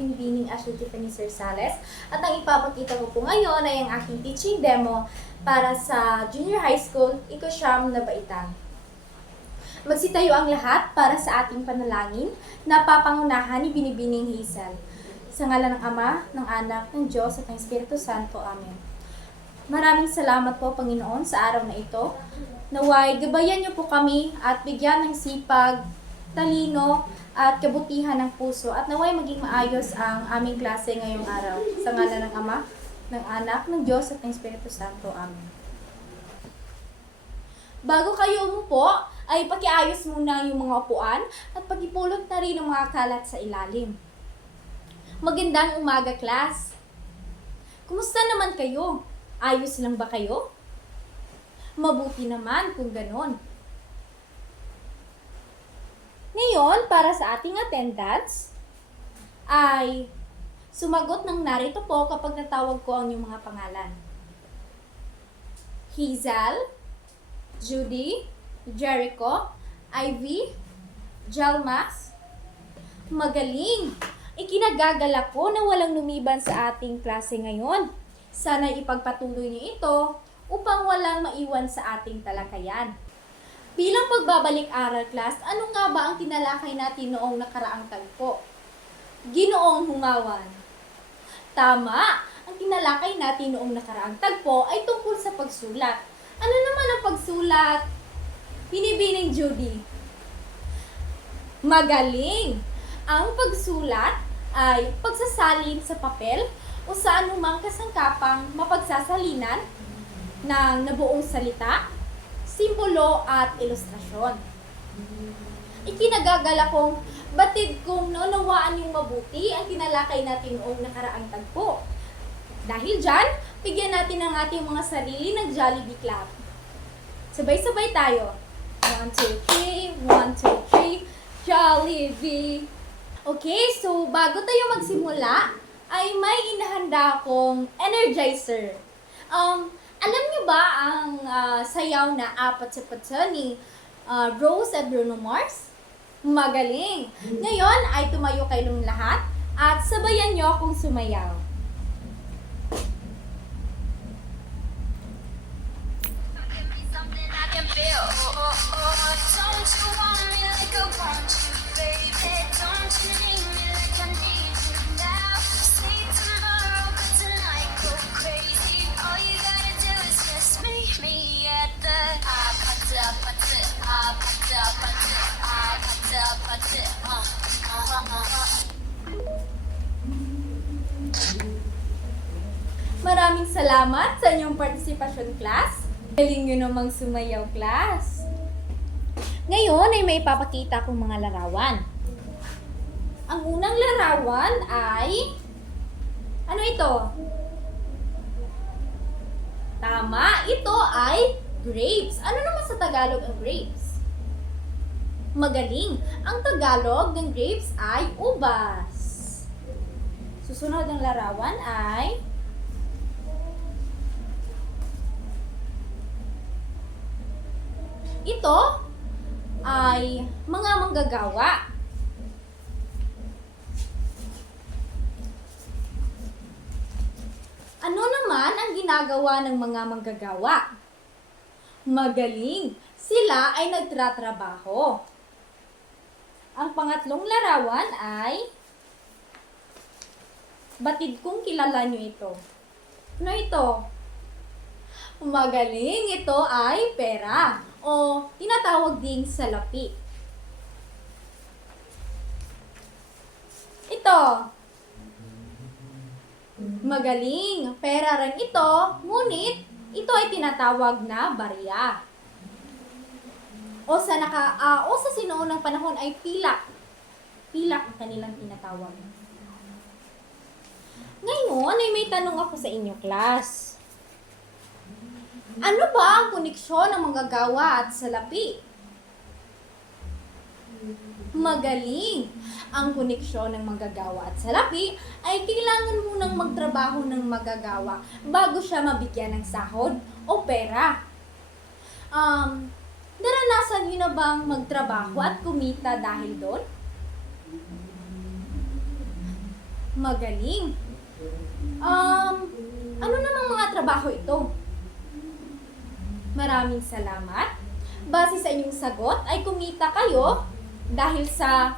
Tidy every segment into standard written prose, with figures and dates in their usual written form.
binibining Ashley Tiffany Sarsales at ang ipapakita ko po ngayon ay ang aking teaching demo para sa Junior High School, Ikasyam na Baitang. Magsitayo ang lahat para sa ating panalangin na papangunahan ni Binibining Hazel. Sa ngalan ng Ama, ng Anak, ng Diyos at ng Espiritu Santo. Amen. Maraming salamat po, Panginoon, sa araw na ito. Naway, gabayan niyo po kami at bigyan ng sipag, talino, at kabutihan ng puso. At naway maging maayos ang aming klase ngayong araw. Sa ngalan ng Ama, ng Anak, ng Diyos at ng Espiritu Santo. Amen. Bago kayo umupo, ay pakiayos muna yung mga upuan at pagipulot na rin ang mga kalat sa ilalim. Magandang umaga, class! Kumusta naman kayo? Ayos lang ba kayo? Mabuti naman kung ganon. Ngayon, para sa ating attendance, ay sumagot ng narito po kapag natawag ko ang inyong mga pangalan. Hazel, Judy, Jericho, Ivy, Jalmas. Magaling! Ikinagagalak ko na walang lumiban sa ating klase ngayon. Sana ipagpatuloy niyo ito upang walang maiwan sa ating talakayan. Bilang pagbabalik-aral, class, ano nga ba ang tinalakay natin noong nakaraang tagpo? Ginoong Hungawan. Tama! Ang tinalakay natin noong nakaraang tagpo ay tungkol sa pagsulat. Ano naman ang pagsulat? Binibining Judy. Magaling! Ang pagsulat ay pagsasalin sa papel o sa anumang kasangkapang mapagsasalinan ng nabuong salita, simbolo at ilustrasyon. Ikinagagala kong batid kong naunawaan yung mabuti ang tinalakay natin noong nakaraang tagpo. Dahil dyan, bigyan natin ang ating mga sarili ng Jollibee clap. Sabay-sabay tayo. 1, 2, 3, 1, 2, 3, Jollibee! Okay, so bago tayo magsimula, ay may inahanda akong energizer. Alam niyo ba ang sayaw na Apat sa Pata ni Rose at Bruno Mars? Magaling! Ngayon ay tumayo kayong lahat at sabayan niyo akong sumayaw. Maraming salamat sa inyong partisipasyon, class. Galing nyo namang sumayaw, class. Ngayon ay may ipapakita akong mga larawan. Ang unang larawan ay... Ano ito? Tama, ito ay grapes. Ano naman sa Tagalog ang grapes? Magaling. Ang Tagalog ng grapes ay ubas. Susunod ang larawan ay... Ito ay mga manggagawa. Ano naman ang ginagawa ng mga manggagawa? Magaling! Sila ay nagtratrabaho. Ang pangatlong larawan ay batid kong kilala nyo ito. Ano ito? Magaling! Ito ay pera o tinatawag ding salapi. Ito. Magaling! Pera rin ito, ngunit ito ay tinatawag na barya. O sa sinuunang panahon ay pilak. Pilak ang kanilang tinatawag. Ngayon ay may tanong ako sa inyo, class. Ano ba ang koneksyon ng manggagawa at salapi? Magaling! Ang koneksyon ng manggagawa at salapi ay kailangan munang magtrabaho ng manggagawa bago siya mabigyan ng sahod o pera. Naranasan niyo na bang magtrabaho at kumita dahil doon? Magaling. Ano namang mga trabaho ito? Maraming salamat. Base sa inyong sagot ay kumita kayo dahil sa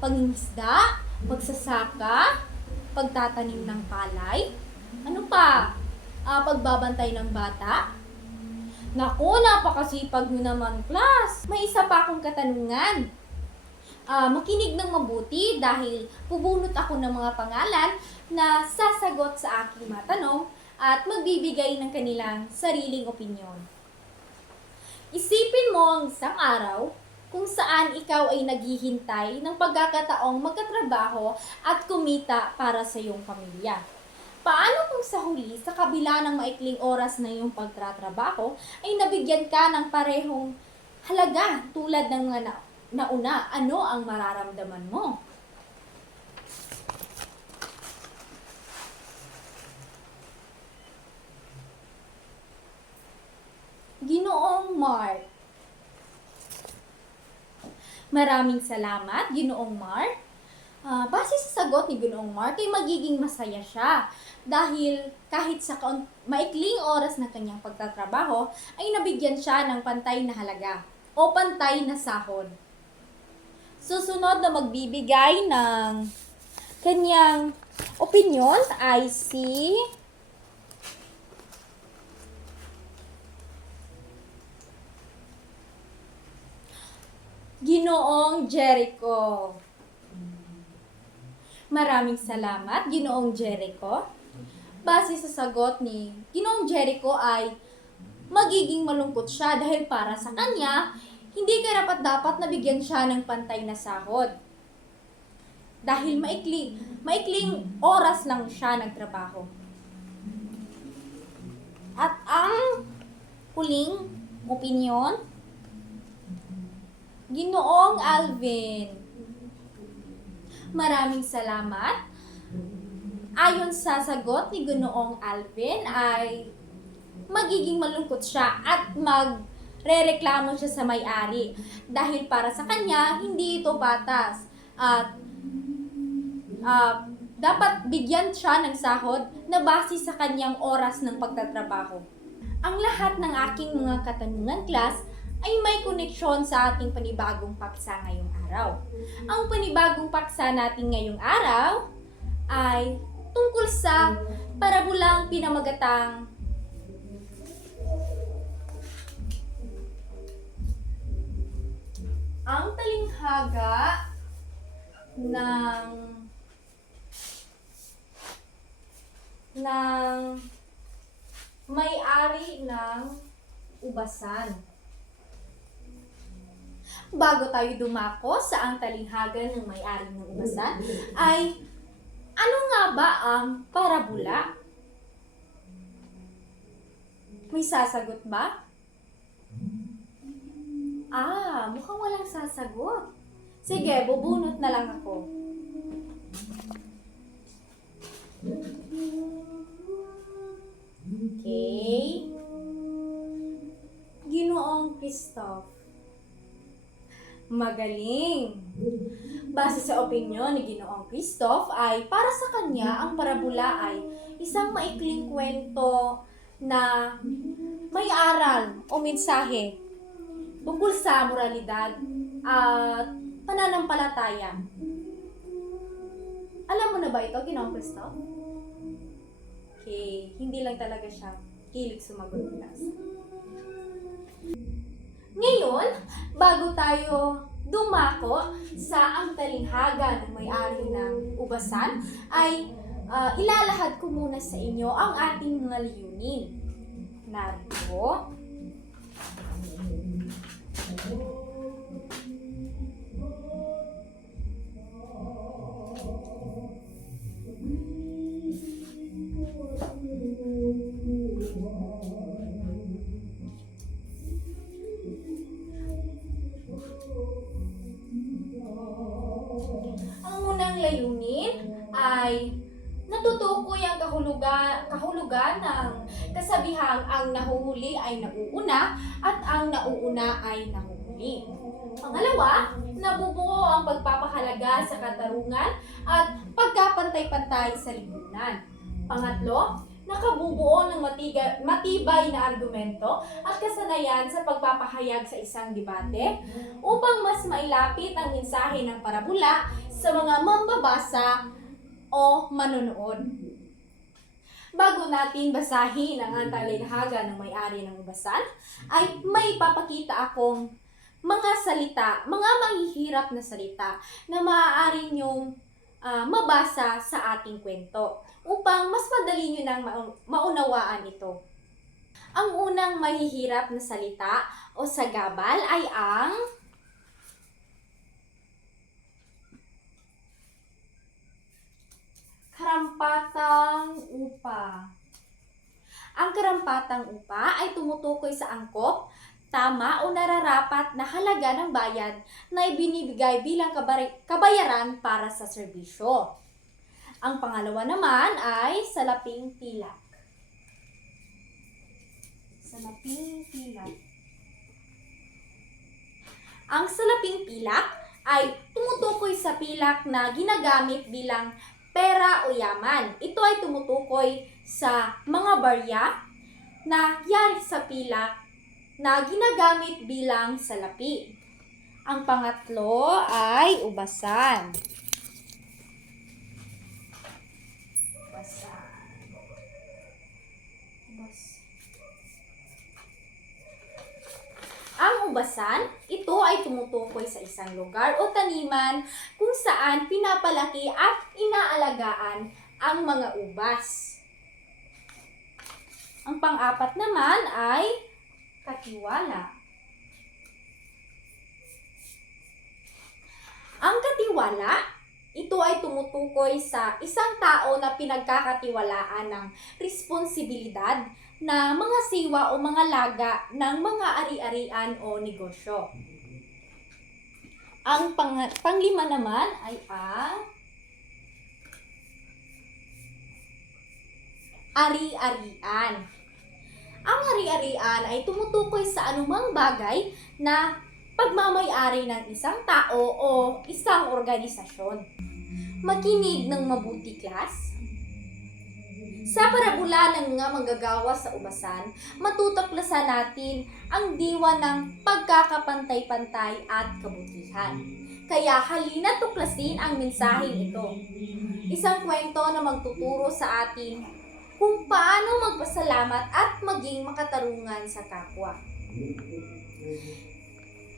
pangingisda, pagsasaka, pagtatanim ng palay, ano pa? Pagbabantay ng bata. Naku, napakasipag nyo naman, class. May isa pa akong katanungan. Makinig ng mabuti dahil pubunot ako ng mga pangalan na sasagot sa aking mga tanong at magbibigay ng kanilang sariling opinyon. Isipin mo ang isang araw kung saan ikaw ay naghihintay ng pagkakataong magkatrabaho at kumita para sa iyong pamilya. Paano kung sa huli, sa kabila ng maikling oras na iyong pagtatrabaho, ay nabigyan ka ng parehong halaga tulad ng mga nauna? Ano ang mararamdaman mo? Ginoong Mark. Maraming salamat, Ginoong Mark. Base sa sagot ni Ginoong Mark, ay magiging masaya siya dahil kahit sa maikling oras na kanyang pagtatrabaho, ay nabigyan siya ng pantay na halaga o pantay na sahod. Susunod na magbibigay ng kanyang opinion ay si Ginoong Jericho. Maraming salamat, Ginoong Jericho. Base sa sagot ni Ginoong Jericho ay magiging malungkot siya dahil para sa kanya, hindi karapat-dapat nabigyan siya ng pantay na sahod. Dahil maikling oras lang siya nagtrabaho. At ang huling opinyon, Ginoong Alvin. Maraming salamat. Ayon sa sagot ni Ginoong Alvin ay magiging malungkot siya at magrereklamo siya sa may-ari dahil para sa kanya hindi ito patas at dapat bigyan siya ng sahod na base sa kanyang oras ng pagtatrabaho. Ang lahat ng aking mga katanungan, class, ay may koneksyon sa ating panibagong paksa ngayong araw. Ang panibagong paksa natin ngayong araw ay tungkol sa parabolang pinamagatang ang talinghaga ng may-ari ng ubasan. Bago tayo dumako sa ang talinghaga ng may-ari ng ubasan, ay ano nga ba ang parabola? May sasagot ba? Mukhang walang sasagot. Sige, bubunot na lang ako. Okay. Ginoong Christoph. Magaling! Base sa opinyon ni Ginoong Christoph ay para sa kanya ang parabola ay isang maikling kwento na may aral o mensahe tungkol sa moralidad at pananampalataya. Alam mo na ba ito, Ginoong Christoph? Okay, hindi lang talaga siya kilig sumagot, class. Ngayon, bago tayo dumako sa ang talinghaga ng may-ari ng ubasan, ay ilalahad ko muna sa inyo ang ating mga layunin. Narito. Ang unang layunin ay natutukoy ang kahulugan ng kasabihang ang nahuhuli ay nauuna at ang nauuna ay nahuhuli. Pangalawa, nabubuo ang pagpapahalaga sa katarungan at pagkapantay-pantay sa lipunan. Pangatlo, nakabubuo ng matibay na argumento at kasanayan sa pagpapahayag sa isang debate upang mas mailapit ang mensahe ng parabula sa mga mambabasa o manonood. Bago natin basahin ang talehhaga ng may-ari ng ubasan, ay may ipapakita akong mga salita, mga mahihirap na salita na maaari niyong mabasa sa ating kwento upang mas madali niyo nang maunawaan ito. Ang unang mahihirap na salita o sagabal ay ang karampatang upa. Ang karampatang upa ay tumutukoy sa angkop, tama o nararapat na halaga ng bayad na ibinibigay bilang kabayaran para sa serbisyo. Ang pangalawa naman ay salaping pilak. Salaping pilak. Ang salaping pilak ay tumutukoy sa pilak na ginagamit bilang pera o yaman. Ito ay tumutukoy sa mga barya na yari sa pilak na ginagamit bilang salapi. Ang pangatlo ay ubasan. Ang ubasan, ito ay tumutukoy sa isang lugar o taniman kung saan pinapalaki at inaalagaan ang mga ubas. Ang pang-apat naman ay katiwala. Ang katiwala, ito ay tumutukoy sa isang tao na pinagkakatiwalaan ng responsibilidad na mga siwa o mga laga ng mga ari-arian o negosyo. Ang panglima naman ay ang ari-arian. Ang ari-arian ay tumutukoy sa anumang bagay na pagmamay-ari ng isang tao o isang organisasyon. Makinig ng mabuti, class. Sa parabula ng mga manggagawa sa ubasan, matutuklasan natin ang diwa ng pagkakapantay-pantay at kabutihan. Kaya halina tuklasin ang mensaheng ito. Isang kwento na magtuturo sa atin kung paano magpasalamat at maging makatarungan sa kapwa.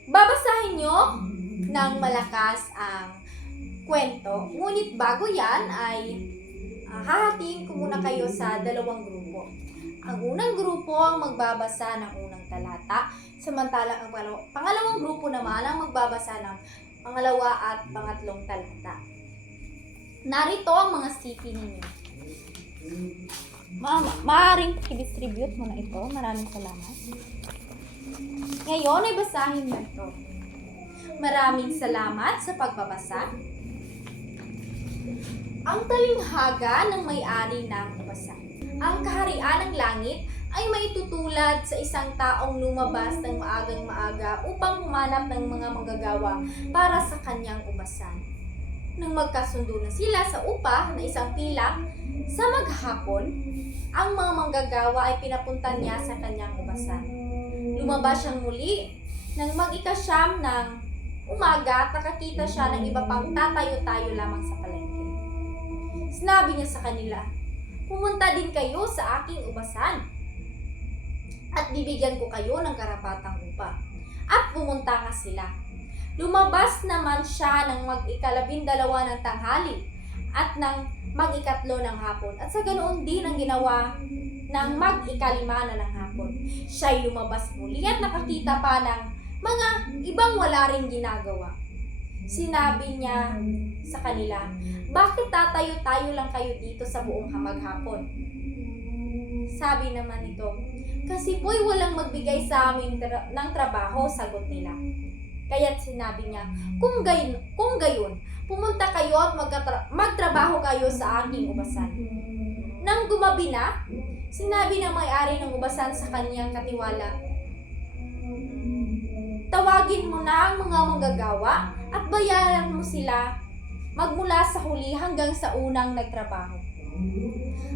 Babasahin nyo ng malakas ang kwento, ngunit bago yan ay hahatiin ko muna kayo sa dalawang grupo. Ang unang grupo ang magbabasa ng unang talata, samantalang ang pangalawang grupo naman ang magbabasa ng pangalawa at pangatlong talata. Narito ang mga CP ninyo. Maaaring i-distribute mo na ito. Maraming salamat. Ngayon ay basahin mo ito. Maraming salamat sa pagbabasa. Ang talinghaga ng may-ari ng ubasan. Ang kaharian ng langit ay maitutulad sa isang taong lumabas ng maagang maaga upang humanap ng mga manggagawa para sa kanyang ubasan. Nang magkasundo na sila sa upa na isang pilak, sa maghapon, ang mga manggagawa ay pinapunta niya sa kanyang ubasan. Lumabas siyang muli nang mag-ikasyam ng umaga at nakakita siya ng iba pang tatayo-tayo lamang sa palengke. Sinabi niya sa kanila, "Pumunta din kayo sa aking ubasan at bibigyan ko kayo ng karapatang upa." At pumunta nga sila. Lumabas naman siya ng mag-ikalabindalawa ng tanghali at ng mag-ikatlo ng hapon. At sa ganoon din ang ginawa ng mag-ikalima na ng hapon. Siya'y lumabas muli at nakakita pa ng mga ibang wala ring ginagawa. Sinabi niya sa kanila, "Bakit tatayo-tayo lang kayo dito sa buong maghapon?" Sabi naman ito, "Kasi po'y walang magbigay sa amin ng trabaho," sagot nila. Kaya't sinabi niya, kung gayon, pumunta kayo at magtrabaho kayo sa aking ubasan." Nang gumabi na, sinabi ng may-ari ng ubasan sa kanyang katiwala, Tawagin mo na ang mga manggagawa at bayaran mo sila magmula sa huli hanggang sa unang nagtrabaho.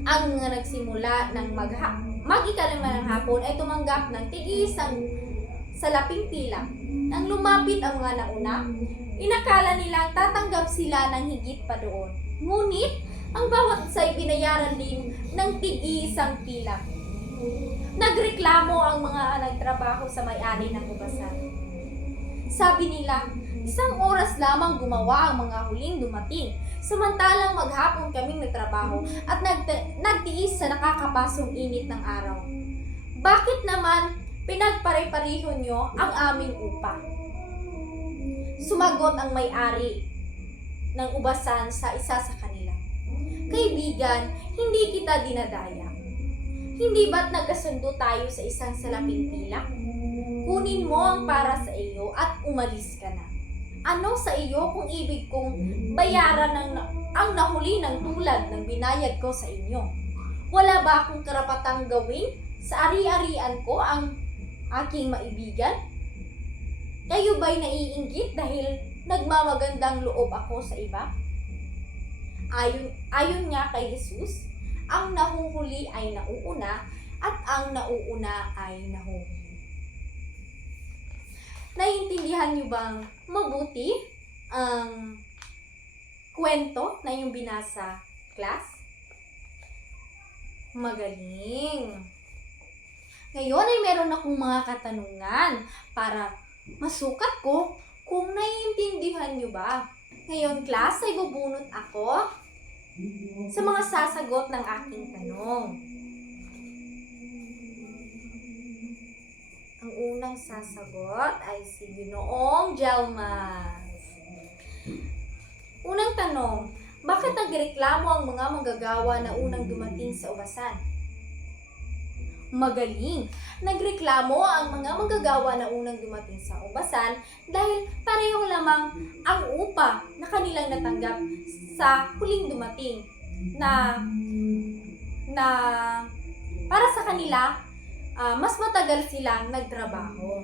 Ang mga nagsimula ng mag-ikalima ng hapon ay tumanggap ng tig-iisang salaping pilak. Nang lumapit ang mga nauna, inakala nilang tatanggap sila ng higit pa doon. Ngunit, ang bawat isa ay binayaran din ng tig-iisang pilak. Nagreklamo ang mga nagtrabaho sa may-ari ng ubasan. Sabi nila, isang oras lamang gumawa ang mga huling dumating, samantalang maghapon kaming nagtrabaho at nagtiis sa nakakapasong init ng araw. Bakit naman pinagpare-pareho nyo ang aming upa? Sumagot ang may-ari ng ubasan sa isa sa kanila. Kaibigan, hindi kita dinadaya. Hindi ba't nagkasundo tayo sa isang salaping pilak? Kunin mo ang para sa iyo at umalis ka na. Ano sa iyo kung ibig kong bayaran ang nahuli ng tulad ng binayad ko sa inyo? Wala ba akong karapatang gawin sa ari-arian ko ang aking maibigan? Kayo ba'y naiinggit dahil nagmamagandang loob ako sa iba? Ayon nga kay Jesus, ang nahuhuli ay nauuna at ang nauuna ay nahuhuli. Naiintindihan niyo bang mabuti ang kwento na yung binasa, class? Magaling! Ngayon ay meron akong mga katanungan para masukat ko kung naiintindihan niyo ba. Ngayon, class, ay bubunot ako sa mga sasagot ng aking tanong. Ang unang sasagot ay si Ginoong Jalmas. Unang tanong, bakit nagreklamo ang mga manggagawa na unang dumating sa ubasan? Magaling! Nagreklamo ang mga manggagawa na unang dumating sa ubasan dahil pareho lamang ang upa na kanilang natanggap sa huling dumating na para sa kanila mas matagal silang nagtrabaho.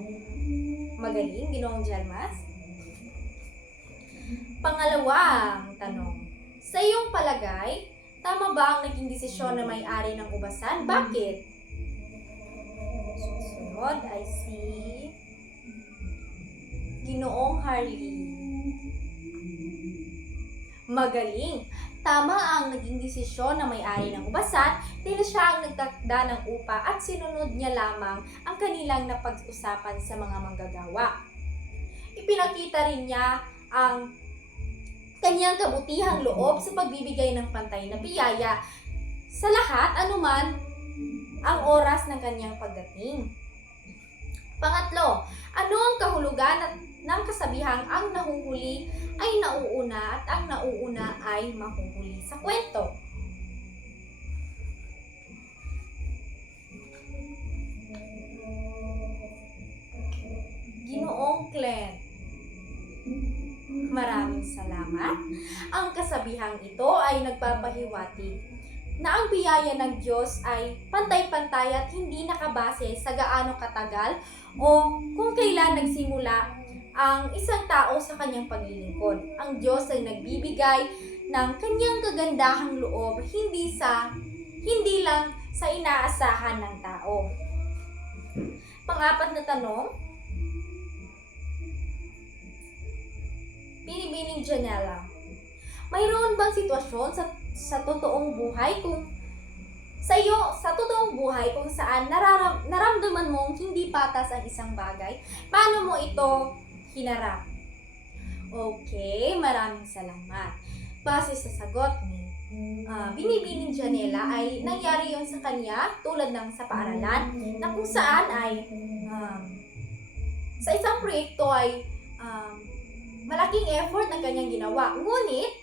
Magaling, Ginoong Jalmas. Pangalawang tanong, sa iyong palagay, tama ba ang naging desisyon na may-ari ng ubasan? Bakit? Susunod ay si Ginoong Harley. Magaling! Tama ang naging desisyon ng may-ari ng ubasan dahil siya ang nagtakda ng upa at sinunod niya lamang ang kanilang napag-usapan sa mga manggagawa. Ipinakita rin niya ang kanyang kabutihang loob sa pagbibigay ng pantay na biyaya sa lahat anuman ang oras ng kanyang pagdating. Pangatlo, ano ang kahulugan ng kasabihang ang nahuhuli ay nauuna at ang nauuna ay mahuhuli sa kwento? Ginoong Clen, maraming salamat. Ang kasabihang ito ay nagpapahiwatig na ang biyaya ng Diyos ay pantay-pantay at hindi nakabase sa gaano katagal o kung kailan nagsimula ang isang tao sa kanyang paglilingkod. Ang Diyos ay nagbibigay ng kanyang kagandahang loob hindi lang sa inaasahan ng tao. Pang-apat na tanong, Binibining Janela, mayroon bang sitwasyon sa totoong buhay sa totoong buhay kung saan naramdaman mong hindi patas ang isang bagay? Paano mo ito hinarap? Okay, maraming salamat. Base sa sagot ni Binibining Janela ay nangyari yon sa kanya tulad ng sa paaralan na kung saan ay sa isang proyekto ay malaking effort na kanyang ginawa. Ngunit,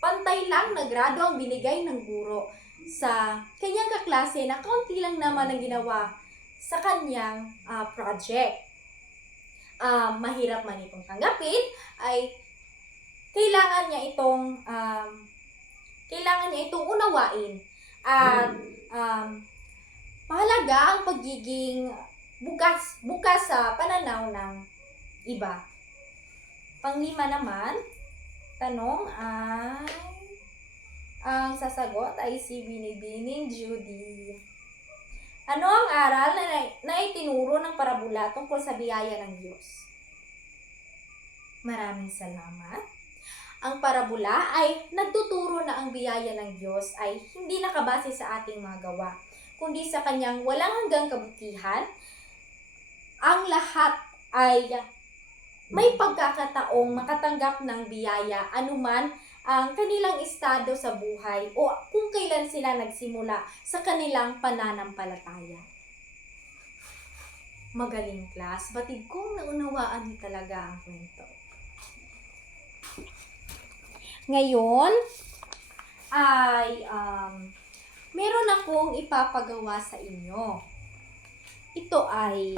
pantay lang na grado ang binigay ng guro sa kanyang kaklase na kaunti lang naman ang ginawa sa kanyang project. Mahirap man itong tanggapin, ay kailangan niya itong unawain. At mahalaga ang pagiging bukas sa pananaw ng iba. Panglima naman, tanong ay, ang sasagot ay si Binibining Judy. Ano ang aral na itinuro ng parabula tungkol sa biyaya ng Diyos? Maraming salamat. Ang parabula ay nagtuturo na ang biyaya ng Diyos ay hindi nakabase sa ating mga gawa, kundi sa kanyang walang hanggang kabutihan. Ang lahat ay may pagkakataong makatanggap ng biyaya anuman ang kanilang estado sa buhay o kung kailan sila nagsimula sa kanilang pananampalataya. Magaling, class. Batid kong naunawaan niyo talaga ang kwento. Ngayon ay meron akong ipapagawa sa inyo. Ito ay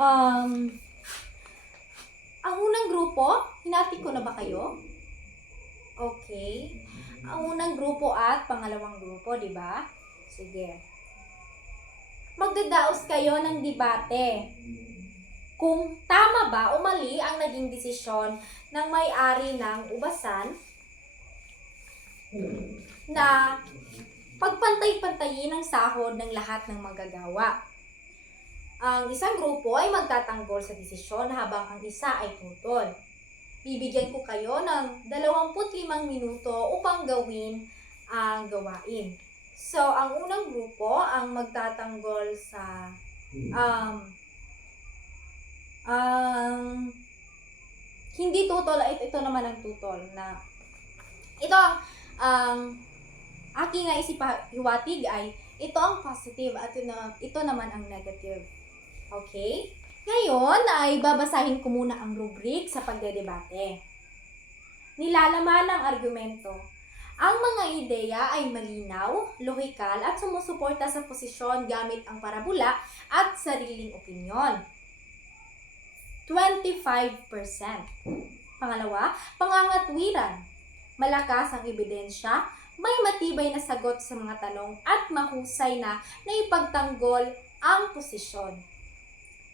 ang unang grupo, hinati ko na ba kayo? Okay. Ang unang grupo at pangalawang grupo, di ba? Sige. Magdadaos kayo ng debate kung tama ba o mali ang naging desisyon ng may-ari ng ubasan na pagpantay-pantayin ang sahod ng lahat ng manggagawa. Ang isang grupo ay magtatanggol sa desisyon habang ang isa ay tutol. Bibigyan ko kayo ng 25 minuto upang gawin ang gawain. So, ang unang grupo ang magtatanggol sa hindi tutol, ito naman ang tutol na ito ang aking naisipahiwatig ay ito ang positive at ito naman ang negative. Okay? Ngayon ay babasahin ko muna ang rubric sa pagdedebate. Nilalaman ng argumento. Ang mga ideya ay malinaw, lohikal at sumusuporta sa posisyon gamit ang parabula at sariling opinyon. 25%. Pangalawa, pangangatwiran. Malakas ang ebidensya, may matibay na sagot sa mga tanong at mahusay na naipagtanggol ang posisyon.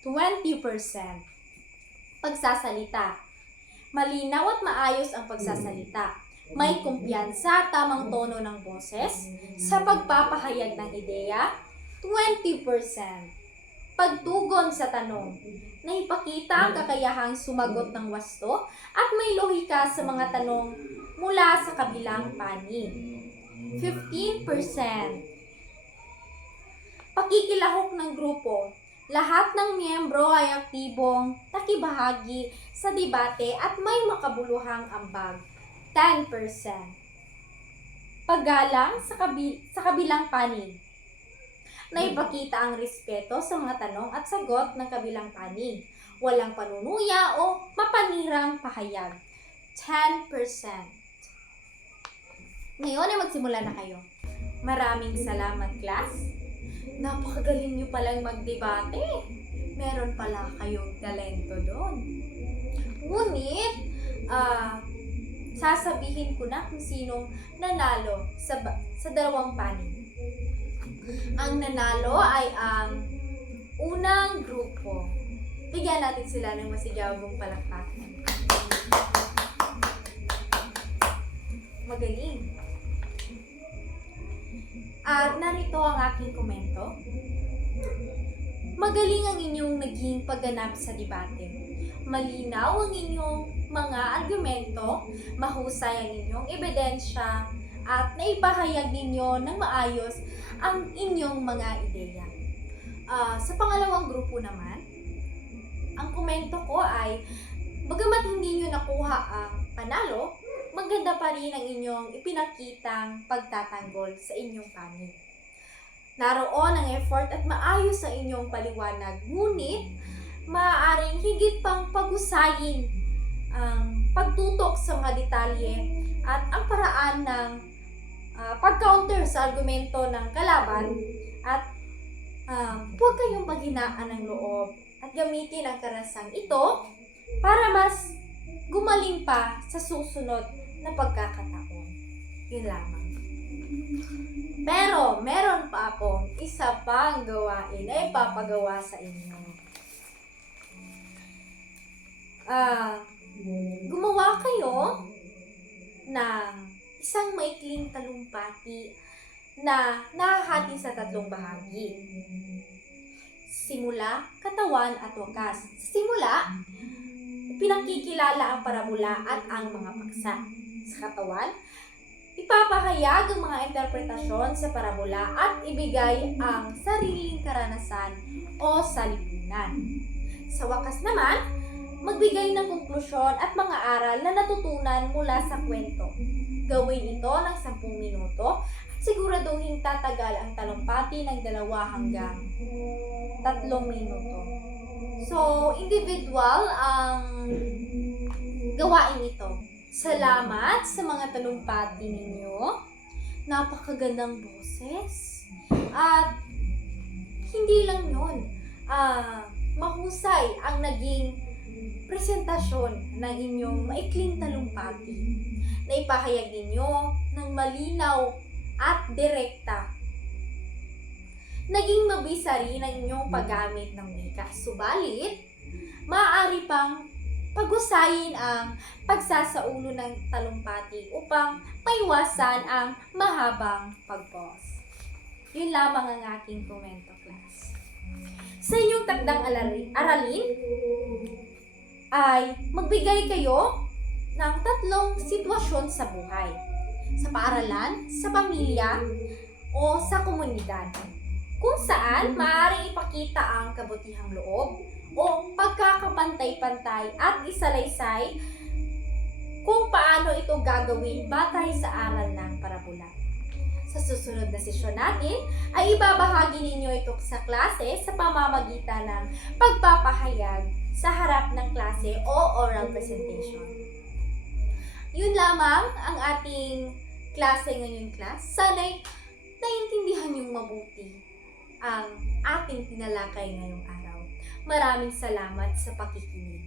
20%. Pagsasalita. Malinaw at maayos ang pagsasalita. May kumpiyansa at tamang tono ng boses sa pagpapahayag ng ideya. 20%. Pagtugon sa tanong. Naipakita ang kakayahang sumagot ng wasto at may lohika sa mga tanong mula sa kabilang panig. 15%. Pakikilahok ng grupo. Lahat ng miyembro ay aktibong nakibahagi sa debate at may makabuluhang ambag. 10%. Paggalang sa kabilang panig. Naipakita ang respeto sa mga tanong at sagot ng kabilang panig. Walang panunuya o mapanirang pahayag. 10%. Ngayon ay magsimula na kayo. Maraming salamat, class. Napakagaling nyo palang magdebate. Meron pala kayong talento doon. Ngunit, sasabihin ko na kung sinong nanalo sa dalawang panig. Ang nanalo ay ang unang grupo. Bigyan natin sila ng masigabong palakpakan. Magaling. At narito ang aking komento. Magaling ang inyong naging pagganap sa debate. Malinaw ang inyong mga argumento, mahusay ang inyong ebidensya, at naipahayag ninyo ng maayos ang inyong mga ideya. Sa pangalawang grupo naman, ang komento ko ay, bagamat hindi nyo nakuha ang panalo, maganda pa rin ang inyong ipinakitang pagtatanggol sa inyong panig. Naroon ang effort at maayos ang inyong paliwanag, ngunit maaaring higit pang paghusayin ang pagtutok sa mga detalye at ang paraan ng pag-counter sa argumento ng kalaban at huwag kayong paghinaan ng loob at gamitin ang karasang ito para mas gumaling pa sa susunod na pagkakataon. Yun lamang. Pero, meron pa akong isa pang gawain na ipapagawa sa inyo. Gumawa kayo ng isang maikling talumpati na nahahati sa 3 bahagi. Simula, katawan at wakas. Sa simula, pinakikilala ang parabola at ang mga paksa. Sa katawan, ipapahayag ang mga interpretasyon sa parabola at ibigay ang sariling karanasan o salipunan. Sa wakas naman, magbigay ng konklusyon at mga aral na natutunan mula sa kwento. Gawin ito ng 10 minuto at siguraduhin tatagal ang talumpati ng 2 hanggang 3 minuto. So, individual ang gawain ito. Salamat sa mga talumpati ninyo. Napakagandang boses. At hindi lang yun. Mahusay ang naging presentasyon ng inyong maikling talumpati na ipahayag ninyo ng malinaw at direkta. Naging mabisa rin ang inyong paggamit ng wika. Subalit, maaari pang pag-usayin ang pagsasaulo ng talumpati upang maiwasan ang mahabang pag-pause. Yun lamang ang aking komento, class. Sa inyong takdang aralin, ay magbigay kayo ng 3 sitwasyon sa buhay. Sa paaralan, sa pamilya, o sa komunidad. Kung saan maaaring ipakita ang kabutihang loob o pagkakapantay-pantay at isalaysay kung paano ito gagawin batay sa aral ng parabola. Sa susunod na sesyon natin ay ibabahagi ninyo ito sa klase sa pamamagitan ng pagpapahayag sa harap ng klase o oral presentation. Yun lamang ang ating klase ngayon, class. Sana'y naiintindihan niyong mabuti ang ating tinalakay ngayong araw. Maraming salamat sa pakikinig.